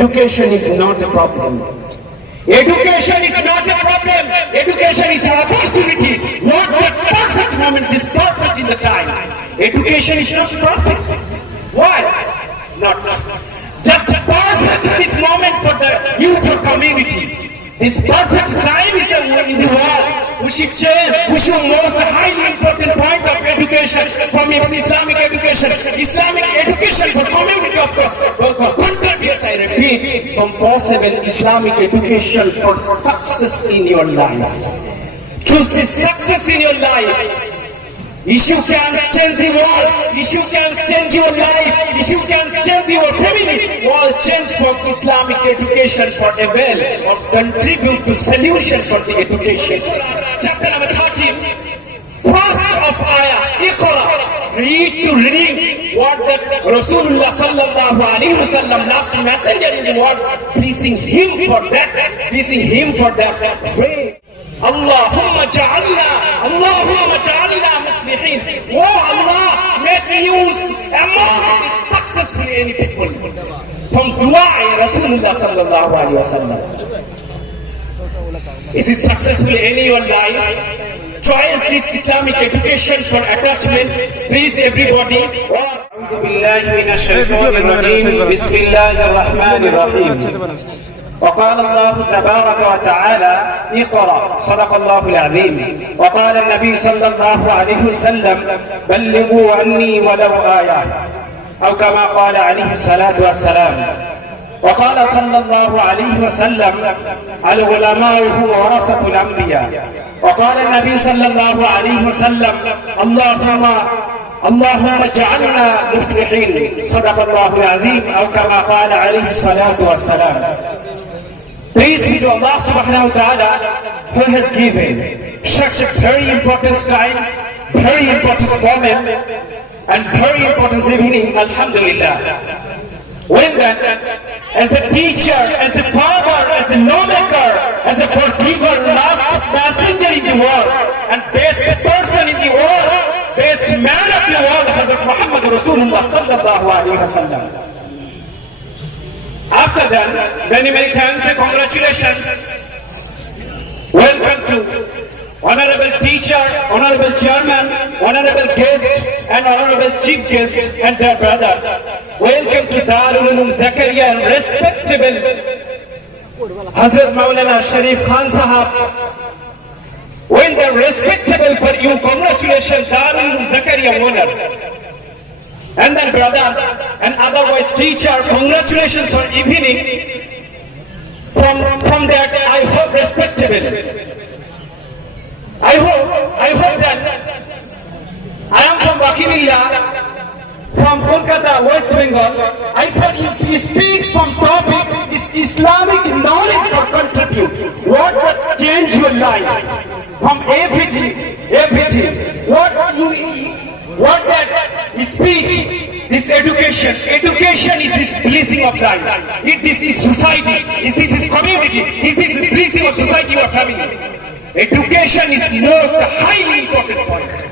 Education is not a problem. Education is not a problem. Education is an opportunity. Not the perfect moment, this perfect in the time. Education is not perfect. Why? Not. Just a perfect this moment for the youth or community. This perfect time is in the world. We should change. We should most highly important point of education from Islamic education. Islamic education for community of country. Yes, I repeat, from possible Islamic education for success in your life. Choose this success in your life. Issue can change the world. Issue can change your life. Issue can change your family. All change from Islamic education for a well or contribute to solution for the education. Chapter number 13. First of ayah, Iqra. Read to reading what that Rasulullah sallallahu alaihi wasallam, last messenger in the world, pleasing him for that. Pleasing him for that. Pray. Allahumma ja'alna muflihin. Oh Allah, make use among the successful any people. From dua Rasulullah sallallahu alaihi wasallam. Is it successful in your life? Choose this Islamic education for attachment. Please everybody. أعوذ بالله من الشيطان الرجيم. بسم الله الرحمن الرحيم. وقال الله تبارك وتعالى اقرأ صدق الله العظيم. وقال النبي صلى الله عليه وسلم بلغوا عني ولو آية أو كما قال عليه الصلاة والسلام. وقال صلى الله عليه وسلم العلماء ورثة الأنبياء. وقال النبي صلى الله عليه وسلم اللهم اجعلنا مفلحين صدق الله العظيم أو كما قال عليه الصلاة والسلام. Praise be to Allah subhanahu wa ta'ala who has given such very important times, very important moments and very important evening, alhamdulillah. When then, as a teacher, as a father, as a lawmaker, as a forgiver, last messenger in the world and best person in the world, best man of the world, Hazrat Muhammad Rasulullah sallallahu alaihi wasallam. After that, many thanks and congratulations. Welcome to honorable teacher, honorable chairman, honorable guest, and honorable chief guest and their brothers. Welcome to Darul Uloom Zakaria and respectable Hazrat Maulana Sharif Khan Sahab. When they're respectable for you, congratulations, Darul Uloom Zakaria owner. And then brothers and otherwise teacher, congratulations for evening. From that I hope respectable. I hope that I am from Wakilillah, from Kolkata, West Bengal. I thought if we speak from topic is Islamic knowledge for contribute. What would change your life? From everything. What that speech, this education is this blessing of life. This is society, this is community, this is blessing of society or family. Education is most highly important point.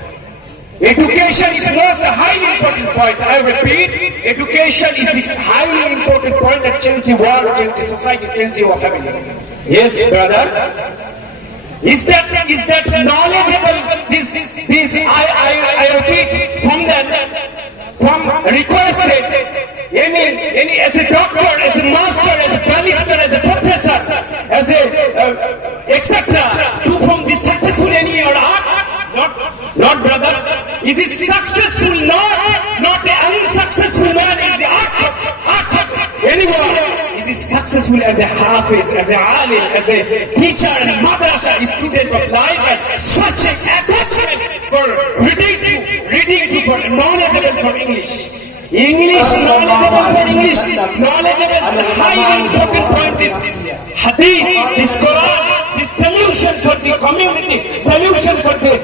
Education is most highly important point. I repeat, education is this highly important point that changes the world, changes society, changes your family. Yes, brothers. Is that knowledgeable? This I repeat from requested any as a doctor, as a master, as a barrister, as a professor, as a etc. Do from this successful any or art? Not brothers. Is it successful? Not the unsuccessful man is the art. Anyone is he successful as a hafiz, as a alim, as a teacher and madrasa, student of life, and such an attachment for reading to for knowledgeable for English. Knowledgeable for English, knowledgeable is a highly important point. This hadith, this Quran, this solution for the community, solution for the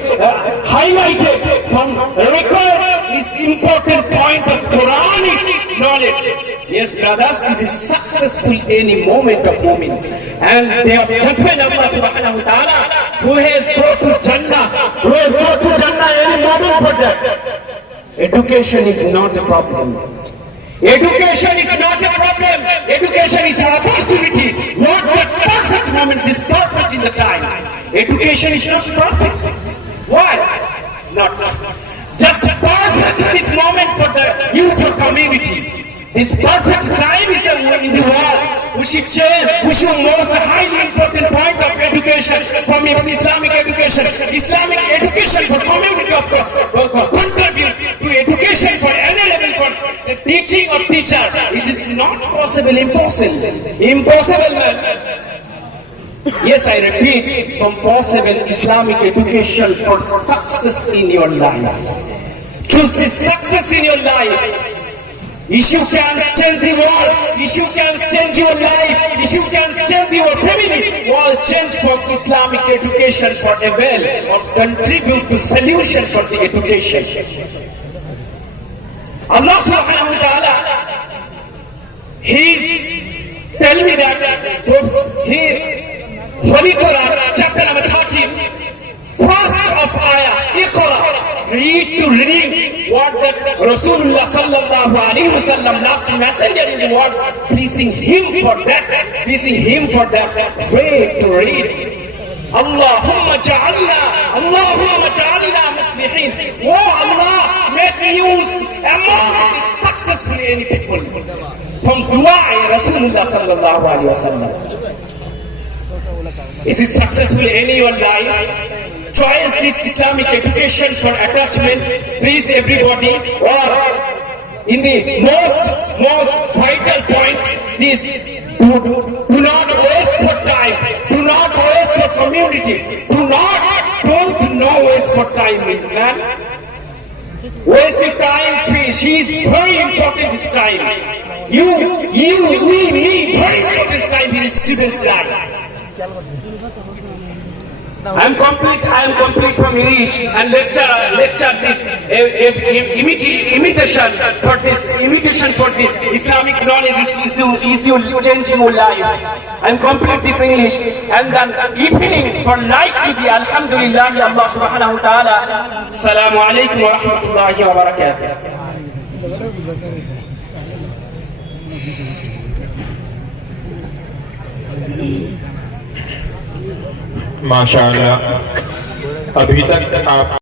highlighted from record this important point of Quran is knowledge. Yes, brothers, this is successful any moment of moment. And they have judgment of Allah subhanahu wa ta'ala who has brought to Jannah any moment for that. Education is not a problem. Education is not a problem. Education is an opportunity, not the perfect moment, this perfect in the time. Education is not perfect. Why? Not. Just a perfect moment for the youth or community. This perfect time is in the world. We should change. We should most highly important point of education from Islamic education. Islamic education for community of contribute to education for any level for the teaching of teachers. This is not possible. Impossible. Impossible, man. Yes, I repeat, from possible Islamic education for success in your life. Choose this success in your life. Issue can change the world. Issue can change your life. Issue can change your family. All change from Islamic education for a well or contribute to solution for the education. Allah subhanahu wa ta'ala, He is telling me that He Holy Quran, chapter number 13, first of ayah, Iqra, read to read what that Rasulullah sallallahu alaihi wasallam, last messenger in the world, pleasing him for that way to read. Allahumma ja'alna muflihin. Oh Allah, make use among successful any people. From dua Rasulullah sallallahu alaihi wasallam. Is it successful in your life? Choose this Islamic education for attachment. Please everybody, or in the most vital point, this do not waste for time. Do not waste for community. Don't waste for time, means man. Wasting time, she is very important. This time, we need very important time in student life. I am complete from English and lecture this imitation for this Islamic knowledge is you changing your life. I am complete this English and then evening for light to the Alhamdulillah Allah subhanahu wa ta'ala. Assalamu alaikum wa rahmatullahi wa barakatuh. माशाअल्लाह अभी तक आप